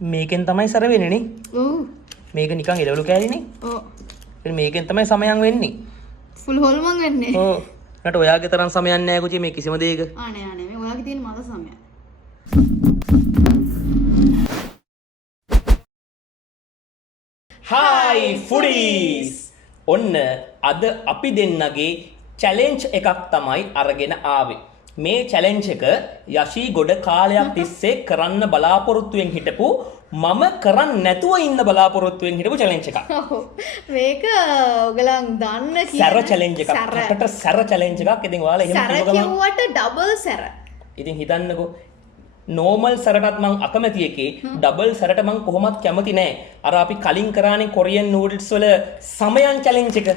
මේකෙන් තමයි සර වෙන්නේ නේ. ඔව්. මේක නිකන් එළවලු කෑලිනේ. ඔව්. ඉතින් මේකෙන් තමයි සමයන් වෙන්නේ. ෆුල් හොල්මන් වෙන්නේ. ඔව්. නට ඔයාගේ තරම් සමයන් නැහැ කුචි මේ කිසිම දෙයක. අනේ අනේ මේ ඔයාගේ තියෙන මල සමය. Hi foodies! ඔන්න අද අපි දෙන්නගේ චැලෙන්ජ් එකක් තමයි අරගෙන ආවේ. මේ චැලෙන්ජ් එක යෂී ගොඩ කාලයක් තිස්සේ කරන්න බලාපොරොත්තුවෙන් හිටපු මම කරන්න නැතුව ඉන්න බලාපොරොත්තුවෙන් හිටපු චැලෙන්ජ් එකක්. මේක ඔයගලන් දන්න කියන සැර චැලෙන්ජ් එකක්. රටට සැර චැලෙන්ජ් එකක්. ඉතින් ඔයාලා එහෙම සැර කිව්වට ඩබල් සැර. ඉතින් හිතන්නකෝ නෝමල් සැරටත් මං අකමැති එකේ ඩබල් සැරට මං කොහොමත් කැමති නෑ. අර අපි කලින් කරානේ කොරියන් නූඩල්ස් වල සමයන් චැලෙන්ජ් එක.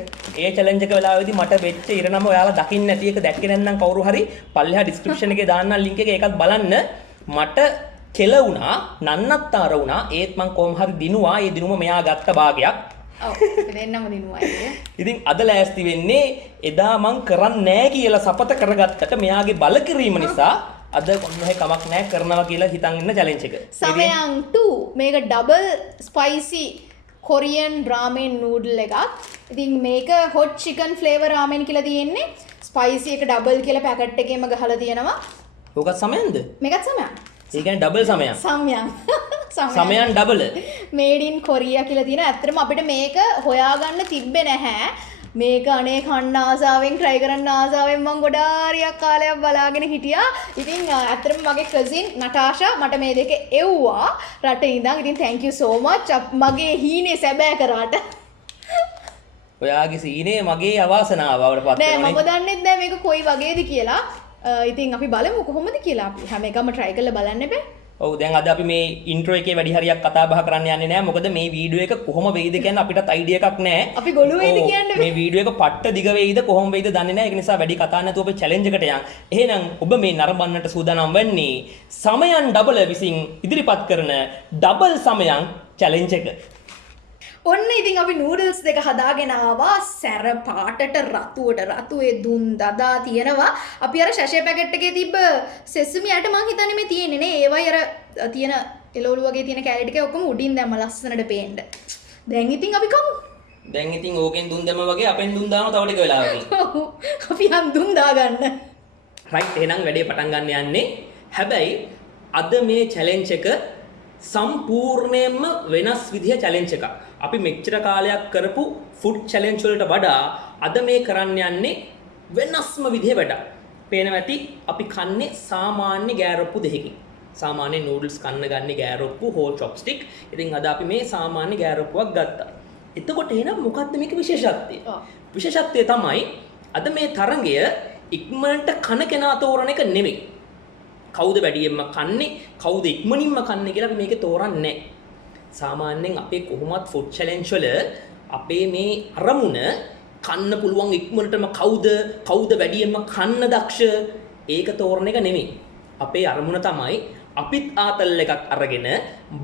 ඒ චැලෙන්ජ් එක වෙලාවේදී මට වෙච්ච ඉරණම ඔයාලා දකින්න නැති එක දැක්කේ නැත්නම් කවුරු හරි පල්ලෙහා ඩිස්ක්‍රිප්ෂන් එකේ දාන්නම් ලින්ක් එක ඒකත් බලන්න. මට කෙල වුණා, නන්නත්තර වුණා. ඒත් මං කොහොම හරි දිනුවා. ඒ දිනුම මෙයා ගත්ත භාගයක්. ඔව් දෙන්නම දිනුවා ඒක. ඉතින් අද ලෑස්ති වෙන්නේ එදා මං කරන්නේ නෑ කියලා සපත කරගත්තට මෙයාගේ බල කිරීම නිසා අද කොහොමද කමක් නැහැ කරනවා කියලා හිතන් ඉන්න චැලෙන්ජ් එක. සමයන් 2 මේක ඩබල් ස්පයිසි කොරියන් රාමෙන් නූඩල් එකක්. ඉතින් මේක හොට් චිකන් ෆ්ලේවර් රාමෙන් කියලා තියෙන්නේ. ස්පයිසි එක ඩබල් කියලා පැකට් එකේම ගහලා තියෙනවා. ඕකත් සමයන්ද? මේකත් සමයන්. ඒ කියන්නේ ඩබල් සමයන්. සමයන්. සමයන් ඩබල්. මේඩ් ඉන් කොරියා කියලා තියෙනවා. ඇත්තටම අපිට මේක හොයාගන්න තිබ්බේ නැහැ. මේක අනේ කන්න ආසාවෙන් try කරන්න ආසාවෙන් මම ගොඩාරියක් කාලයක් බලාගෙන හිටියා. ඉතින් ඇත්තටම මගේ කසින් නටාෂා මට මේ දෙක එව්වා රටේ ඉඳන්. ඉතින් thank you so much මගේ හීනේ සැබෑ කරාට. ඔයාගේ සීනේ මගේ අවාසනාවවට පත් නෑ මම දන්නෙත් නෑ මේක කොයි වගේද කියලා. ඉතින් අපි බලමු කොහොමද කියලා. අපි හැම එකම try කරලා බලන්න බෑ. ඔව් දැන් අද අපි මේ ඉන්ට්‍රෝ එකේ වැඩි හරියක් කතා බහ කරන්න යන්නේ නැහැ. මොකද මේ වීඩියෝ එක කොහොම වෙයිද කියන අපිටත් අයිඩියා එකක් නැහැ. අපි ගොළු වෙයිද කියන්නේ මේ වීඩියෝ එක පට්ට දිග වෙයිද කොහොම වෙයිද දන්නේ නැහැ. ඒක නිසා වැඩි කතා නැතුව අපි චැලෙන්ජ් එකට යන්. එහෙනම් ඔබ මේ නරඹන්නට සූදානම් වෙන්නේ සමයන් ඩබල් විසින් ඉදිරිපත් කරන ඩබල් සමයන් චැලෙන්ජ් එක. ඔන්න ඉතින් අපි නූඩල්ස් දෙක හදාගෙන ආවා සැර පාටට රතුවේ දුන් දදා තියෙනවා. අපි අර ශෂේ පැකට් එකේ තිබ්බ සෙසමි යට මං හිතන්නේ මේ තියෙන්නේ නේ. ඒවයි අර තියෙන එළවලු වගේ තියෙන කැලරි ටික ඔක්කොම උඩින් දැම්ම ලස්සනට පේන්න. දැන් ඉතින් අපි කමු. දැන් ඉතින් ඕකෙන් දුන් දැම්ම වගේ අපෙන් දුන් දානවා තව ටික වෙලාවකින්. අපි යන් දුන් දාගන්න. රයිට් එහෙනම් වැඩේ පටන් ගන්න යන්නේ. හැබැයි අද මේ චැලෙන්ජ් එක සම්පූර්ණයෙන්ම වෙනස් විදිහ චැලෙන්ජ් එකක්. අපි මෙච්චර කාලයක් කරපු ෆුඩ් චැලෙන්ජ් වලට වඩා අද මේ කරන්න යන්නේ වෙනස්ම විදිහේ වැඩක්. පේනවා ඇති අපි කන්නේ සාමාන්‍ය ගෑරොප්පු දෙකකින්. සාමාන්‍ය නූඩල්ස් කන්න ගන්නේ ගෑරොප්පු හෝල් චොප්ස්ටික්. ඉතින් අද අපි මේ සාමාන්‍ය ගෑරොප්පුවක් ගත්තා. එතකොට එහෙනම් මොකක්ද මේකේ විශේෂත්වය? විශේෂත්වය තමයි අද මේ තරඟය ඉක්මනට කන කෙනා තෝරන එක නෙමෙයි. කවුද වැඩියෙන්ම කන්නේ, කවුද ඉක්මනින්ම කන්නේ කියලා අපි මේකේ තෝරන්නේ නැහැ. සාමාන්‍යයෙන් අපේ කොහොමත් ෆුඩ් චැලෙන්ජ් වල අපේ මේ අරමුණ කන්න පුළුවන් ඉක්මනටම කවුද වැඩියෙන්ම කන්න දක්ෂ ඒක තෝරන එක නෙමෙයි. අපේ අරමුණ තමයි අපිත් ආතල් එකක් අරගෙන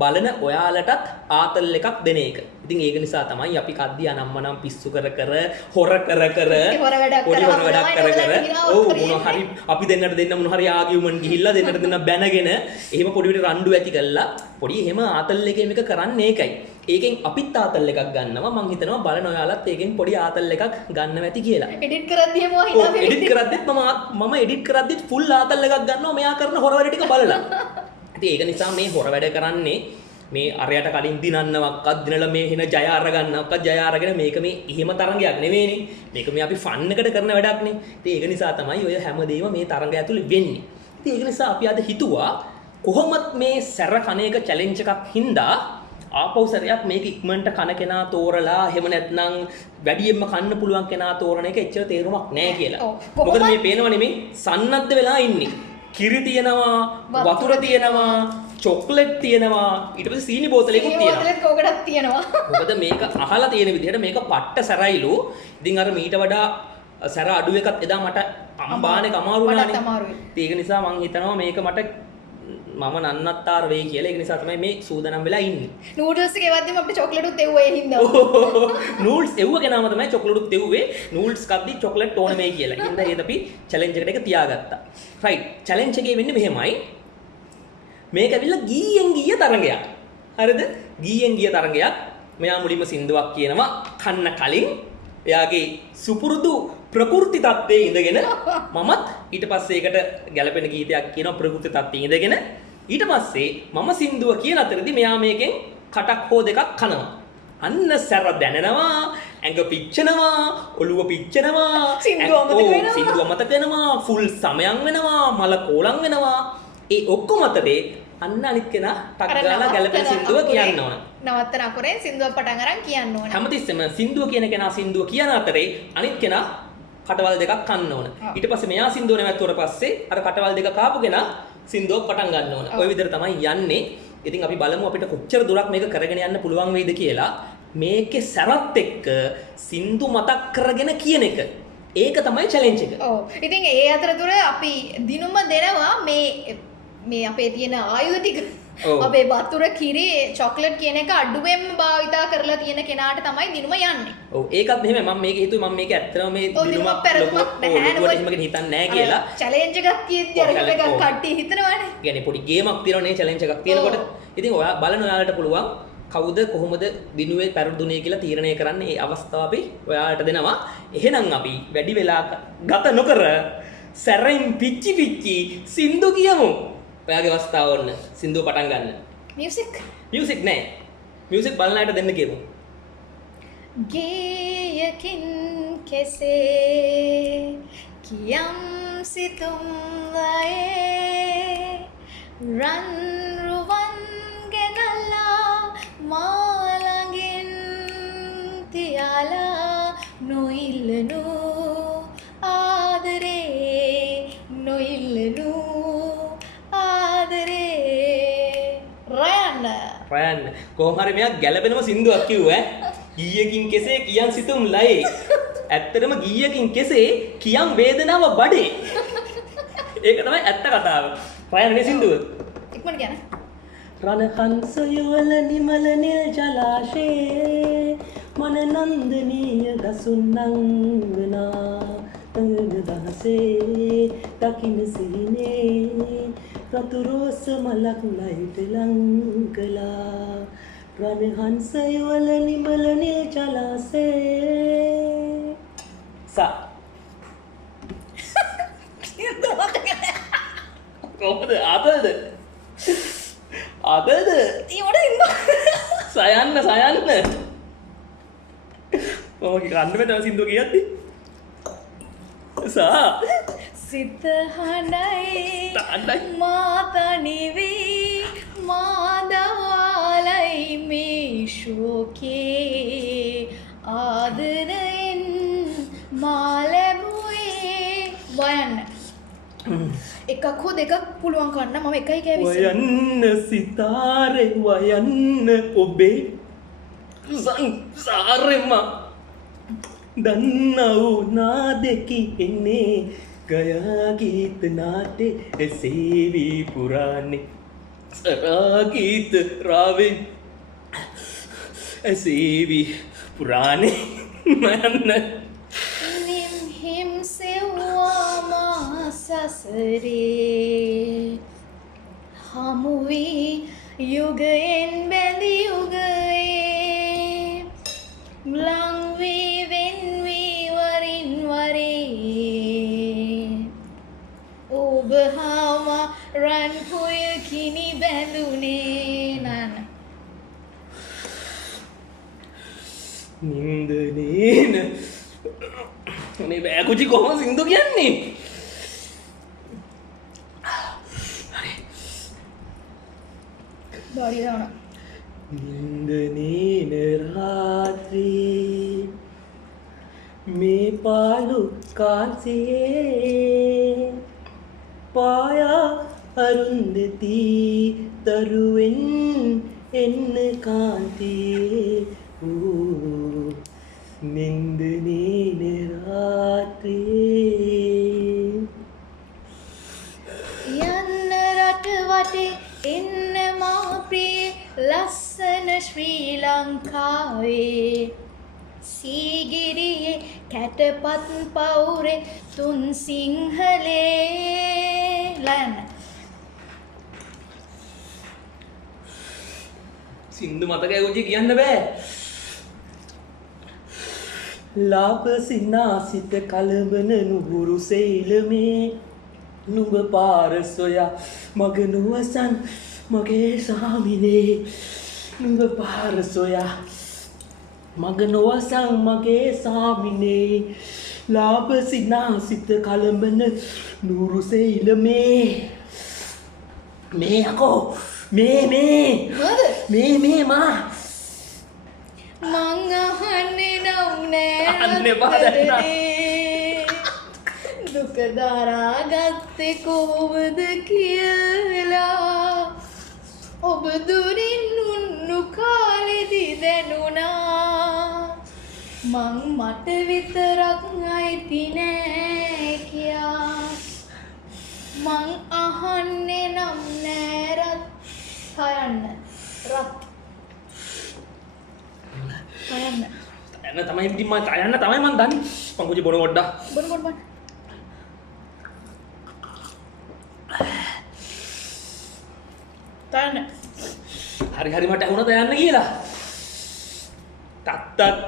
බලන ඔයාලටත් ආතල් එකක් දෙන එක. ඉතින් ඒක නිසා තමයි අපි කද්දී අනම්මනම් පිස්සු කර හොර කර පොඩි හොර වැඩක් කර ඔව් මොන හරි අපි දෙන්න මොන හරි ආගියුමන්ට් ගිහිල්ලා දෙන්න බැනගෙන එහෙම පොඩි විදිහට රණ්ඩු ඇති කළා පොඩි එහෙම ආතල් එකේ මේක කරන්නේ ඒකයි. ඒකෙන් අපිත් ආතල් එකක් ගන්නවා. මං හිතනවා බලන ඔයාලත් ඒකෙන් පොඩි ආතල් එකක් ගන්නවා ඇති කියලා. එඩිට් කරද්දී මොකද හිතන්නේ? එඩිට් කරද්දිත් මම එඩිට් කරද්දිත් ෆුල් ආතල් එකක් ගන්නවා මෙයා කරන හොර වැඩ ටික බලලා. ඉතින් ඒක නිසා මේ හොර වැඩ කරන්නේ මේ අරයට කලින් දිනන්නවක්වත් දිනලා මේ හින ජය අරගන්නවක්වත් ජය අරගෙන මේක මේ එහෙම තරඟයක් නෙවෙයිනේ. මේක මේ අපි ෆන් එකට කරන වැඩක්නේ. ඉතින් ඒක නිසා තමයි ඔය හැමදේම මේ තරඟය ඇතුලේ වෙන්නේ. ඉතින් ඒක නිසා අපි අද හිතුවා කොහොමත් මේ සැර කන එක චැලෙන්ජ් එකක් හින්දා ආපහු සැරයක් මේක ඉක්මනට කන කෙනා තෝරලා එහෙම නැත්නම් වැඩියෙන්ම කන්න පුළුවන් කෙනා තෝරන එක එච්චර තේරුමක් නැහැ කියලා. මොකද මේ පේනවනේ මේ සන්නද්ධ වෙලා ඉන්නේ. කිරි තියෙනවා, වතුර තියෙනවා, චොක්ලට් තියෙනවා, ඊට පස්සේ සීනි බෝතලයකුත් තියෙනවා. බෝතලෙත් කෝකටත් තියෙනවා. මොකද මේක අහලා තියෙන විදිහට මේක පට්ට සැරයිලු. ඉතින් අර මීට වඩා සැර අඩු එකක් එදා මට අම්බානේ අමාරු වුණානේ. ඒක නිසා මං හිතනවා මේක මට මම නන්නත්තර වෙයි කියලා. ඒක නිසා තමයි මේ සූදානම් වෙලා ඉන්නේ. නූඩල්ස් එක එවද්දිම අපිට චොක්ලට් උත් එව්වා ඒ හින්දා. නූඩල්ස් එව්ව කෙනාම තමයි චොක්ලට් උත් එව්වේ. නූඩල්ස් කද්දි චොක්ලට් ඕන මේ කියලා. ඒ හින්දා ඒත් අපි චැලෙන්ජ් එකට එක තියාගත්තා. රයිට්. චැලෙන්ජ් එකේ වෙන්නේ මෙහෙමයි. මේක ඇවිල්ලා ගීයෙන් ගීය තරඟයක්. හරිද? ගීයෙන් ගිය තරගයක්. මෙයා මුලින්ම සින්දුවක් කියනවා කන්න කලින් එයාගේ සුපුරුදු ප්‍රකෘති තත්ත්වයේ ඉඳගෙන මමත් ඊට පස්සේ ඒකට ගැළපෙන ගීතයක් කියනවා ප්‍රකෘති තත්ත්වයේ ඉඳගෙන ඊට පස්සේ මම සින්දුව කියන අතරදී මෙයා මේකෙන් කටක් හෝ දෙකක් කනවා. අන්න සැර දැනෙනවා, ඇඟ පිච්චෙනවා, ඔළුව පිච්චෙනවා, සින්දුව මතක වෙනවා, ෆුල් සමයන් වෙනවා, මල කෝලම් වෙනවා. ඒ ඔක්කොම අතරේ අන්න අනිත් කෙනා ටක් ගාලා ගැළපෙන සින්දුව කියන්න ඕන. නවත්තන අකුරෙන් සින්දුව පටන් අරන් කියන්න ඕන. හැමතිස්සෙම සින්දුව කියන කෙනා සින්දුව කියන අතරේ අනිත් කෙනා කටවල් දෙකක් කන්න ඕන. ඊට පස්සේ මෙයා සින්දුව නැවතුවට පස්සේ අර කටවල් දෙක කාපු කෙනා සින්දුව පටන් ගන්න ඕන. ওই විදිහට තමයි යන්නේ. ඉතින් අපි බලමු අපිට කොච්චර දුරක් මේක කරගෙන යන්න පුළුවන් වෙයිද කියලා. මේකේ සැරත් එක්ක සින්දු මතක් කරගෙන කියන එක. ඒක තමයි චැලෙන්ජ් එක. ඔව්. ඉතින් ඒ අතරතුර අපි දිනුම දෙනවා මේ අපේ තියෙන ආයුධ ටික. අපේ වතුර කිරි චොක්ලට් කියන එක අඩුවෙන්ම භාවිතා කරලා තියෙන කෙනාට තමයි දිනුම යන්නේ. ඔව් ඒකත් මෙහෙම මම මේක හිතුවේ මම මේක ඇත්තටම මේ දිනුමක් පෙරදුමක් නැහැ නේද හිතන්නේ නැහැ කියලා. චැලෙන්ජ් එකක් තියෙද්දි අර එකක් කට්ටිය හිතනවානේ. කියන්නේ පොඩි ගේමක් තියෙනවනේ චැලෙන්ජ් එකක් තියෙනකොට. ඉතින් ඔයා බලන ඔයාලට පුළුවන් කවුද කොහොමද දිනුවේ පෙරදුනේ කියලා තීරණය කරන්න. මේ අවස්ථාව අපි ඔයාලට දෙනවා. එහෙනම් අපි වැඩි වෙලා ගත නොකර සැරෙන් පිච්චි සින්දු කියමු. ඔයාගේ අවස්ථාව ඕන්න. සින්දුව පටන් ගන්න. මියුසික් නෑ. මියුසික් බලන අයට දෙන්න කියමු. ගේයකින් කෙසේ කියම් සිතුම් වයේ රන් රුවන් ගෙනලා මාළඟින් තියාලා නොඉල්ලනු ආදරේ නොඉල්ලනු රයන්න කොහොම හරි මෙයා ගැළපෙනම සින්දුවක් කිව්වා ගීයකින් කෙසේ කියන් සිතුම් ලයේ ඇත්තටම ගීයකින් කෙසේ කියන් වේදනාව බඩේ ඒක තමයි ඇත්ත කතාව රයන්නේ සින්දුව ඉක්මනට කියන්න රණ හංසයවල නිමල නිල් ජලාශේ මන නන්දනීය දසුන් නංගනා තංග දහසේ දකින්න සිහිනේ රතු රෝස මලක් ලයිට ලංකලා රණ හංසයවල නිමල නිල් ජලාශේ සා කොහොමද ආතල්ද ආතල්ද සයන්න මම කන්න මෙතන සින්දුව කියද්දි සා සිත හඬයි මාතනිවී මාදවාලයි මේ ශෝකේ ආදරයෙන් මා ලැබුවේ වයන්න එකක් හෝ දෙකක් පුළුවන් කන්න මම එකයි කෑවිසි වයන්න සිතාරේ වයන්න ඔබේ සංසාරෙම දන්නවු නාදෙකි එන්නේ ගයා ගීත නාටේ එසේවී පුරාණේ සරාගීත රාවෙන් එසේවී පුරාණේ මයන්න නිම්හිම් සෙව්වා සසරේ හමුවී යුගයෙන් බැඳි යුගයේ ලංවී වෙන්වී වරින් වරේ ඔබ හාම රන් හොය කිනි බැඳුනේ නන නින්දනේන මේ බෑකුචි කොහොම සින්දු කියන්නේ බාරිය දාන නින්දනේන රාත්‍රී මේ පාලු කාසියේ පායා අරුන්දති තරුවෙන් එන්න කාන්තියේ නින්දනේන රාත්‍රී යන්න රට වටේ එන්න මා ප්‍රිය ලස්සන ශ්‍රී ලංකාවේ සීගිරියේ කැටපත් පවුරේ තුන් සිංහලේ ලයන්න සින්දු මතකයි ගොජි කියන්න බෑ. ලාභ සිනාසිත කලබන නුහුරු සෙයිලමේ නුඹ පාර සොයා මග නුවසන් මගේ සාමිනේ නුඹ පාර සොයා මග නොවසන් මගේ සාමිනේ ලාභ සිනාසිත කලබන නුහුරු සෙයිලමේ මේ අකෝ මේ මා මං අහන්නේ නම් නෑ අහන්නේ බාදන්න. දුක දරාගත්තේ කොහොමද කියලා ඔබ දුරින් උන්නු කාලෙදි දැනුණා මං මට විතරක් අයිති නෑ කියා මං අහන්නේ නම් නෑ රත් හයන්න රත් හයන්න යන්න තමයි ඉතින් මම යන්න තමයි මම දන්නේ. මං කුජි බොන පොඩ්ඩක්. බොන තන්න හරි මට ඇහුණා තයන්න කියලා.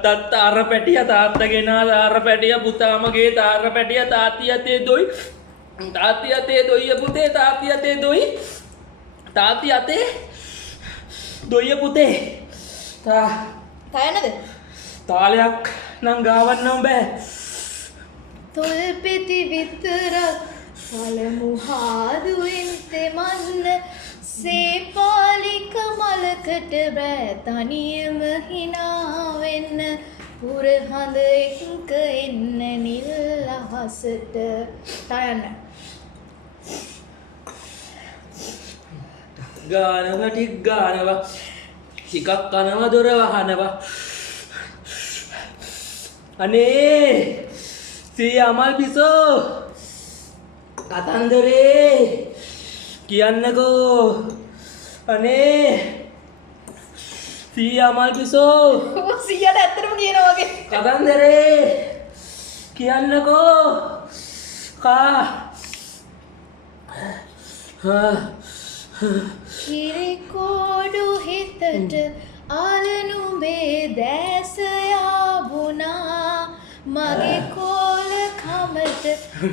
තත් අර පැටිය තාත්තගෙන අර පැටිය පුතා මගේ තාර පැටිය තාත්ති යතේ දොයි තාත්ති යතේ දොයිය පුතේ තාත්ති යතේ දොයි තාත්ති යතේ දොයිය පුතේ තයන්නද තාලයක් නම් ගාවන්නම් බෑ. තොල් පෙති විතරක් පළමු හාදුවෙන් තෙමන්න සේපාලික මලකට බෑ තනියම හිනාවෙන්න පුරහඳ එක්ක එන්න නිල් අහසට තයන්න ගානව ටික් ගානවා ටිකක් කනවා දොර වහනවා. අනේ සී අමල් පිසෝ කතන්දරේ කියන්නකෝ. අනේ සී අමල් පිසෝ සියයට ඇත්තටම කියනවා වගේ කතන්දරේ කියන්නකෝ කිරිකෝඩු හිතට ආලනුඹේ දැස යාබුණා මගේ කෝල කමට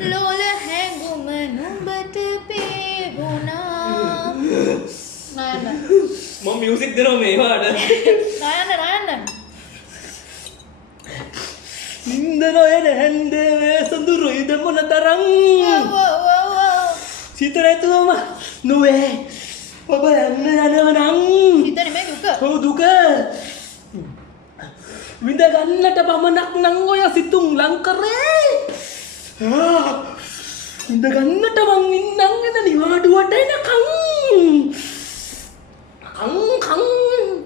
ලෝල හැඟුම නුඹට පේවුණා නයන්න මම මියුසික් දෙනවා මේවාට. නයන්න නින්ද නොයන හැන්දේ සඳුරුයිද මොන තරම් සිත නැතුවම නොවේ ඔබ යන්න යනවනම් හිතන මේ දුක ඔව් දුක විඳ ගන්නට පමණක් නම් ඔය සිතුම් ලං කරේ විඳ ගන්නට මං ඉන්නම් එන නිවාඩුවට එනකම්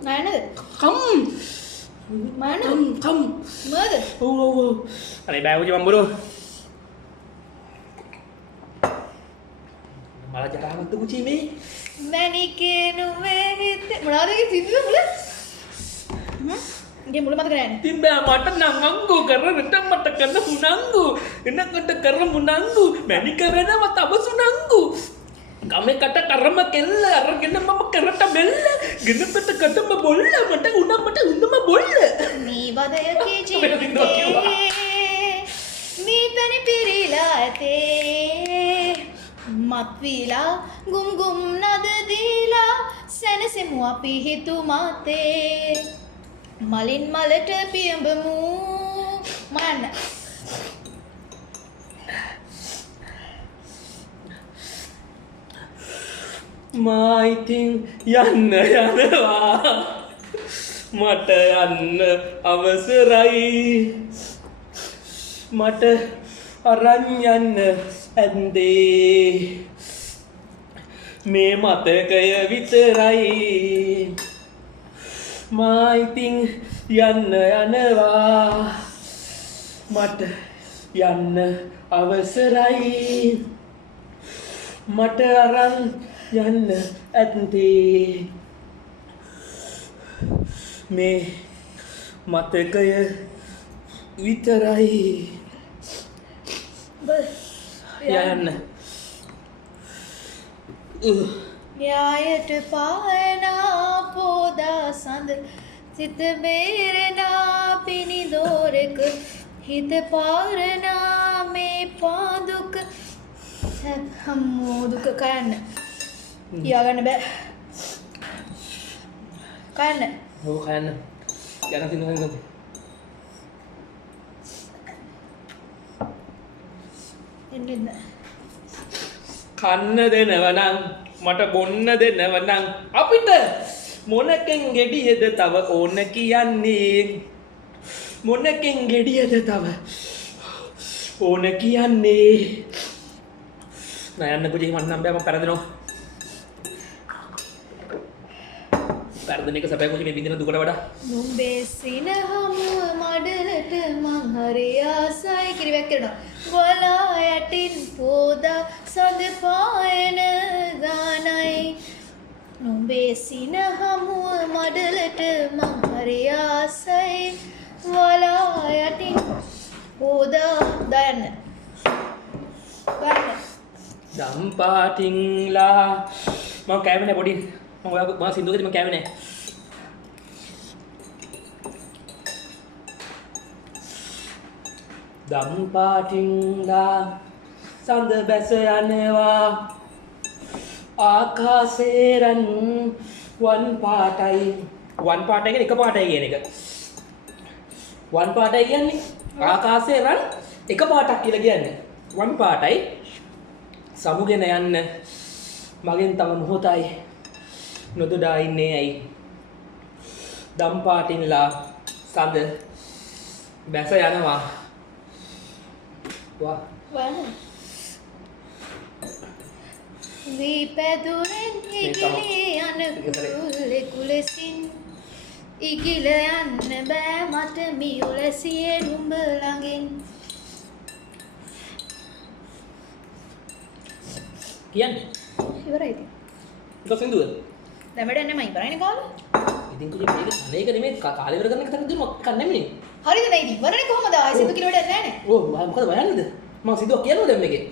නයනද කම් මයනද කම් මද ඔව් අනේ බෑවුජි මම්බරෝ මල ජරාවත්තු කුචි මේ මැනිකේ නුවේ හිත මොනවද ඒ සිද්දුව මුල ඉතින් මුල මතක නැහැ ඉතින් බෑ මට නම් අංගු කරන්නට මට කරන මුනංගු එනකට කරන මුනංගු මැනික වෙනව තව සුනංගු ගමකට කරම කෙල්ල අරගෙන මම කරට බෙල්ල ගෙනපෙට කටම බොල්ල මට උනම බොල්ල මේ වදයකේ ජීවිතේ මේ පැණි පිරීලා ඇතේ මත්වීලා ගුම් නද දීලා සැනසෙමු අපි හිතු මාතේ මලින් මලට පියඹමු මන්න මායිතින් යන්න යනවා මට යන්න අවසරයි මට අරන් යන්න ඇන්දේ මේ මතකය විතරයි මායිතින් යන්න යනවා මට යන්න අවසරයි මට අරන් යන්න ඇත්තේ මේ මතකය විතරයි යන්න යායට පායනා පෝදා සඳ සිත බේරෙනා පිණි දෝරක හිත පාරනා මේ පාදුක හම්මෝ දුක කයන්න කියාගන්න බෑ කයන්න ඔව් කයන්න යන සින්දු එන්න කන්න දෙනවනම් මට බොන්න දෙනවනම් අපිට මොනකෙන් ගෙඩියද තව ඕන කියන්නේ මොනකෙන් ගෙඩියද තව ඕන කියන්නේ නයන්න පුජි මන් නම් බෑ මම පෙරදෙනවා පෙරදෙන එක සැපයි පුජි මේ බින්දින දුකට වඩා නුඹේ සින හමුව මඩලට මං හරි ආසයි කිරිවැක් කරනවා වලා යටින් පෝදා සඳ පායන ගානයි නුඹේ සින හමුව මඩලට මං හරි ආසයි වලා යටින් පෝදා දයන්න ගන්න දම්පාටින්ලා මම කෑවේ නෑ පොඩි මම ඔයාගේ මම සින්දුවකදී මම කෑවේ නෑ දම්පාටින්ලා සඳ බැස යනවා ආකාශේ රන් වන් පාටයි කියන්නේ එක පාටයි කියන එක වන් පාටයි කියන්නේ ආකාශේ රන් එක පාටක් කියලා කියන්නේ වන් පාටයි සමුගෙන යන්න මගෙන් තව මොහොතයි නොදොඩා ඉන්නේ ඇයි දම්පාටින්ලා සඳ බැස යනවා වා වන විපැදුරෙන් ඉගිලී යන කුලෙසින් ඉගිල යන්න බෑ මට මියුලසියේ නුඹ ළඟින් කියන්නේ ඉවරයි ඉතින් ඒක සින්දුව දැන් වැඩ නැහැ මම ඉවරයිනේ කාලේ ඉතින් කුජේ මේක අනේක නෙමෙයි කාලේ ඉවර කරන එක තරම් දෙයක් මොකක් නෙමෙයි හරිද නේද ඉවරනේ කොහමද ආයෙ සිදු කිලෝ වැඩ නැහැ නේ ඕ මොකද වයන්නද මම සින්දුව කියනවා දැන් මේකේ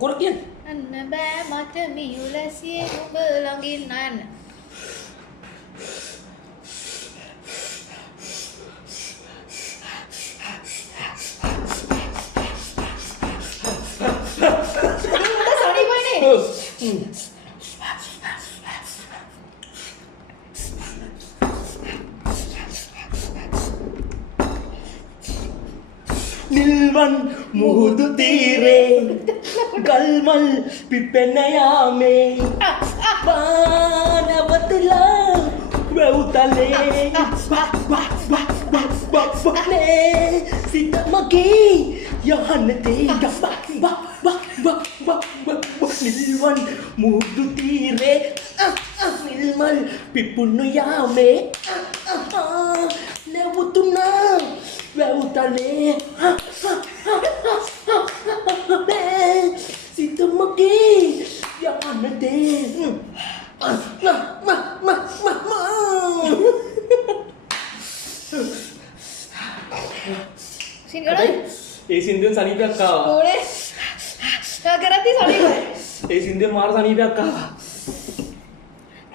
කොර කියන්නේ අන්න බෑ මට මියුලසියේ නුඹ ළඟින් නයන්න නිල්වන් මුහුදු තීරේ ගල්මල් පිපෙන යාමේ බානවතලා වැව්තලේ බබ්බනේ සිත මගේ යහන තේ නිල්වන් මුහුදු තීරේ නිල්මල් පිපුණු යාමේ නැවතුනා වැව්තලේ සිත මගේ යහන තේ ඒ සින්දුවෙන් සනීපයක් ආවා. ඕනේ. කරද්දි සනීපයි. ඒ සින්දුවෙන් මාර සනීපයක් ආවා.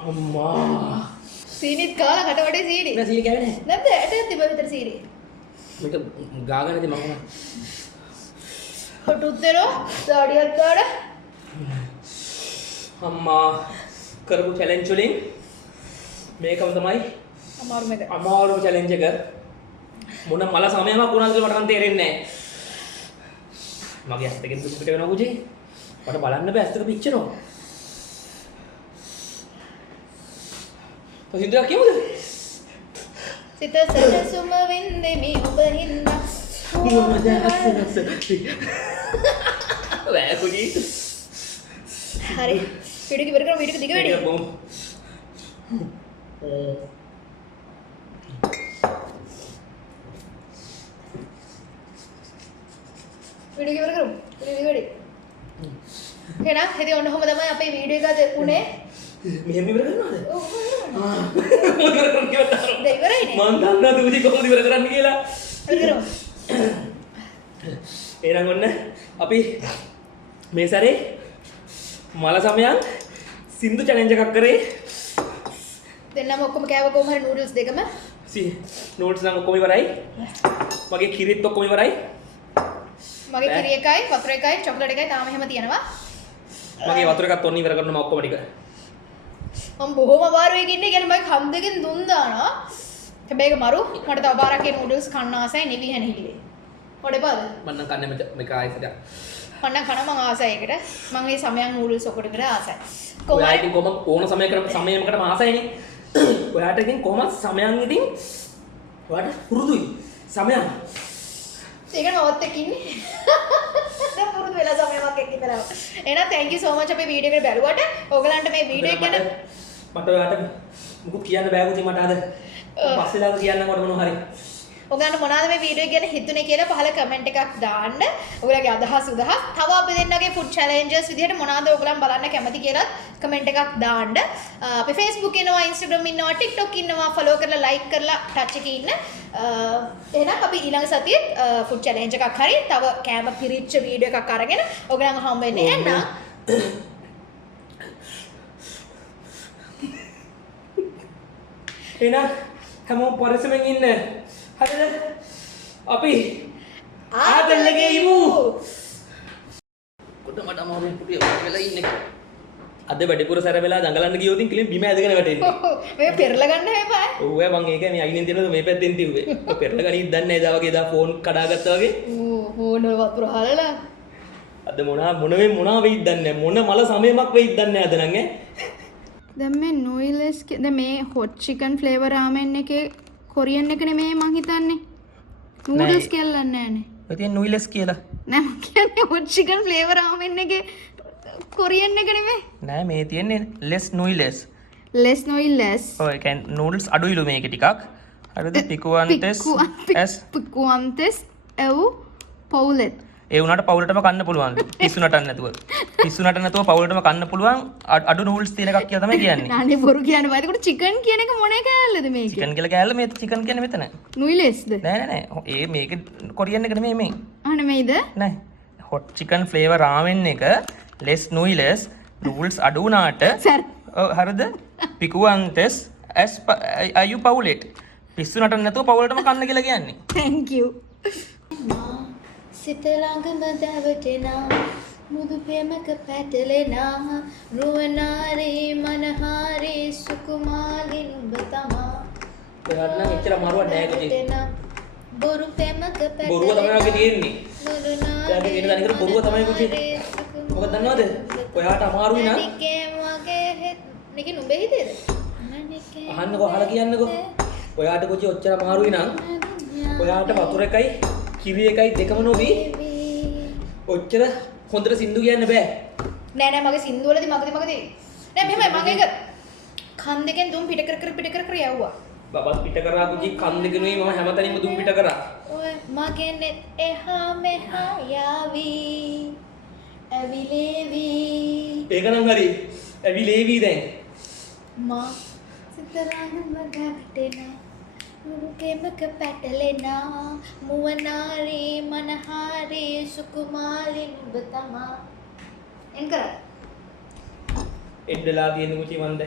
අම්මා. සීනිත් කාලා කට වටේ සීනි. නෑ සීනි කෑවේ නෑ. නැද්ද? ඇටයක් තිබ්බ විතර සීනි. මේක ගාගෙන ඉතින් මම හොටුත් දෙනවා. දාඩියක් ගාඩ. අම්මා කරපු චැලෙන්ජ් වලින් මේකම තමයි අමාරුම චැලෙන්ජ් එක. මොන මල සමයමක් වුණාද කියලා මට නම් තේරෙන්නේ නැහැ. මගේ ඇස් දෙකෙන් දුක් පිට වෙනවා පුජේ. මට බලන්න බෑ ඇස් දෙක පිච්චෙනවා. පොසිද්දා කියමුද? සිත සැලසුම වින්දෙමි ඔබ හින්දා. මොනවද හස්සනස. වැය පුජී. හරි. වීඩියෝ ඉවර කරමු. වීඩියෝ දිග වැඩි. වීඩියෝ ඉවර කරමු. වීඩියෝ වැඩි. එහෙනම් ඉතින් ඔන්න ඔහොම තමයි අපේ වීඩියෝ එක උනේ. මෙහෙම ඉවර කරනවද? ඔව් ඉවර කරමු කියලා. දැන් ඉවරයිනේ. මම දන්නා දුවිදි කොහොමද ඉවර කරන්න කියලා. ඉවර කරමු. එහෙනම් ඔන්න අපි මේ සැරේ මල සමයන් සින්දු චැලෙන්ජ් එකක් කරේ. දෙන්නම ඔක්කොම කෑව කොහොම හරි නූඩල්ස් දෙකම. නූඩ්ස් නම් ඔක්කොම ඉවරයි. මගේ කිරිත් ඔක්කොම ඉවරයි. මගේ කිරි එකයි වතුර එකයි චොක්ලට් එකයි තාම එහෙම තියෙනවා. මගේ වතුර එකත් ඔන්න ඉවර කරනවා ඔක්කොම ටික. මම බොහොම අමාරුවෙන් ඉන්නේ. කියන්නේ මම කම් දෙකෙන් දුම් දානවා. හැබැයි ඒක මරු. මට තව පාරක් ඒ නූඩල්ස් කන්න ආසයි නෙවි හැන හිටියේ. ඔඩේපාද? මම නම් කන්නේ මේක ආයෙත් දැන්. මම නම් කනවා මම ආසයි ඒකට. මම මේ සමයන් නූඩල්ස් ඔකට විතර ආසයි. ඔයාට ඉතින් කොහොම ඕන සමයකටම ආසයිනේ. ඔයාට ඉතින් කොහොමද සමයන් ඉතින් ඔයාට පුරුදුයි සමයන්. ඒකට මවත් එක්ක ඉන්නේ. දැන් පුරුදු වෙලා සමයක් එක්ක ඉඳලා. එහෙනම් thank you so much අපේ වීඩියෝ එකට බැලුවට. ඕගලන්ට මේ වීඩියෝ එක ගැන මට ඔයාට මුකුත් කියන්න බෑ පුතේ මට අද. පස්සෙලාද කියන්න මට මොනවා හරි. ඔයගලන්ට මොනවාද මේ වීඩියෝ එක ගැන හිතුනේ කියලා පහල කමෙන්ට් එකක් දාන්න. ඔයගලගේ අදහස් උදහස් තව අපි දෙන්නගේ ෆුඩ් චැලෙන්ජස් විදිහට මොනවාද ඔයගලන් බලන්න කැමති කියලා කමෙන්ට් එකක් දාන්න. අපි Facebook ඉන්නවා, Instagram ඉන්නවා, TikTok ඉන්නවා. ෆලෝ කරලා like කරලා ටච් එකේ ඉන්න. එහෙනම් අපි ඊළඟ සතියේ ෆුඩ් චැලෙන්ජ් එකක් හරි තව කෑම පිරිච්ච වීඩියෝ එකක් අරගෙන ඔයගලන් හම්බ වෙන්නේ. එහෙනම් එහෙනම් හැමෝම පරිස්සමෙන් ඉන්න. හරිද? අපි ආදල්ලගේ ඉමු. කොට මට අමාරුයි පුතේ වෙලා ඉන්නේ. අද වැඩිපුර සැර වෙලා දඟලන්න ගියොත් ඉතින් බිම ඇදගෙන වැටෙන්නේ. මේ පෙරලා ගන්න හැබයි. ඔව් මම ඒක මේ අයිනෙන් තියනද මේ පැත්තෙන් තිව්වේ. පෙරලා ගනිත් දන්නේ නැහැ. එදා වගේ එදා ෆෝන් කඩාගත්තා වගේ. ෆෝන් වල වතුර හලලා. අද මොනවා වෙයිද දන්නේ නැහැ. මොන මල සමයමක් වෙයිද දන්නේ නැහැ අද නම් ඈ. දැන් මේ නොයිලස් දැන් මේ හොට් චිකන් ෆ්ලේවර් රාමෙන් එකේ කොරියන් එක නෙමෙයි මං හිතන්නේ. නූඩල්ස් කියලා නෑනේ. ඔය තියෙන නූඩල්ස් කියලා. නෑ මං කියන්නේ හොට් චිකන් ෆ්ලේවර් රාමෙන් එකේ කොරියන් එක නෙමෙයි. නෑ මේ තියෙන්නේ less noodles. less noodles. ඔය කියන්නේ නූඩල්ස් අඩුයිලු මේක ටිකක්. හරිද? පිකුවන්තෙස් එව් පවුලෙත්. ඒ උනාට පවුලටම කන්න පුළුවන්. පිස්සු නටන්න නැතුව. පිස්සු නටන්න නැතුව පවුලටම කන්න පුළුවන් අඩු නූඩල්ස් තියෙන එකක් කියලා තමයි කියන්නේ. අනේ බොරු කියන්නේ බෑ. ඒකට චිකන් කියන එක මොන කෑල්ලද මේකේ? චිකන් කියලා කෑල්ල මේ චිකන් කියන්නේ මෙතන. නූඩල්ස්ද? නෑ. ඒ මේක කොරියන් එක නෙමෙයි මේ. නෙමෙයිද? නෑ. hot chicken flavor ramen එක less noodles noodles අඩු උනාට හරිද? පිකුවන්තෙස් අයු පවුලෙට. පිස්සු නටන්න නැතුව පවුලටම කන්න කියලා කියන්නේ. thank you. සිත ළඟම දැවටෙනා මුදු පෙමක පැටලෙනා රුවනාරේ මනහාරේ සුකුමාලින් ඔබ තමා. ඔයාට නම් එච්චර අමාරුවක් නෑ කෝචි. බොරු පෙමක පැටලෙනා බොරුව තමයි වගේ තියෙන්නේ. ඔයාගේ කියන දණිකර බොරුව තමයි කෝචි. මොකද දන්නවද? ඔයාට අමාරුයි නම් නිකේ මගේ නිකේ නුඹේ හිතේද? අහන්නකෝ අහලා කියන්නකෝ. ඔයාට කෝචි ඔච්චර අමාරුයි නම් ඔයාට වතුර එකයි කිරි එකයි දෙකම නොවි ඔච්චර හොඳට සින්දු කියන්න බෑ. නෑ මගේ සින්දු වලදී මගදී නෑ මෙහෙමයි මගේ එක කන් දෙකෙන් දුම් පිට කර යවුවා. බබත් පිට කරා කුජි කන් දෙක නෙවෙයි මම හැමතැනම දුම් පිට කරා. ඔය මගේ නෙත් එහා මෙහා යාවි ඇවිලේවි. ඒක නම් හරි. ඇවිලේවි දැන්. මා සිතරානම ගැටෙනා මුරුකෙමක පැටලෙනා මුවනාරේ මනහාරේ සුකුමාලින් ඔබ තමා. එන්කර එඩ්ඩලා තියෙන කුචි මන්ද